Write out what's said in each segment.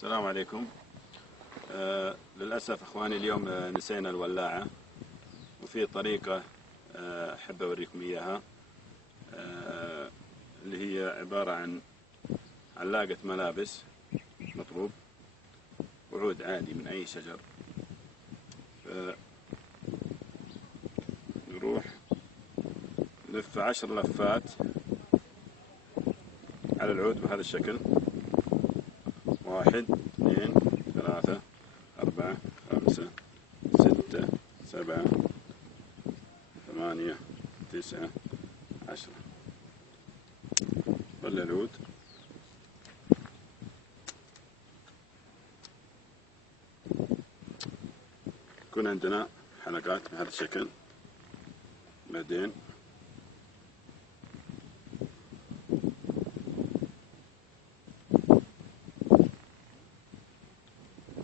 السلام عليكم. للأسف أخواني اليوم نسينا الولاعة، وفي طريقة أحب أوريكم إياها، اللي هي عبارة عن علاقة ملابس مطلوب وعود عادي من أي شجر. نروح نلف 10 لفات على العود بهذا الشكل: 1 2 3 4 5 6 7 8 9 10. طلع العود، يكون عندنا حلقات بهذا الشكل. بعدين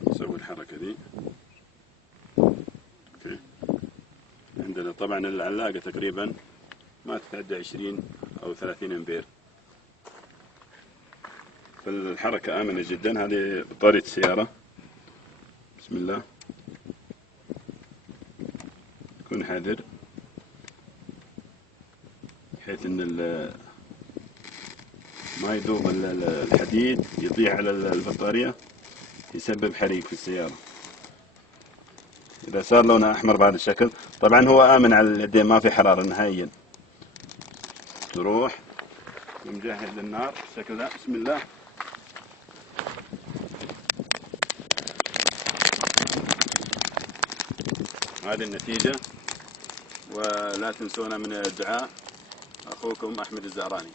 نسوي الحركة دي. اوكي، عندنا طبعا العلاقة تقريبا ما تتعدى 20 أو 30 امبير، فالحركة آمنة جدا. هذه بطارية السيارة. بسم الله، كن حذر بحيث ان ما يذوب الحديد يطيح على البطارية يسبب حريق في السيارة. إذا صار لونها أحمر بهذا الشكل، طبعا هو آمن على اليدين، ما في حرارة نهائيا. تروح ومجهز النار بالشكل ذا. بسم الله. هذه النتيجة، ولا تنسونا من الدعاء. أخوكم أحمد الزهراني.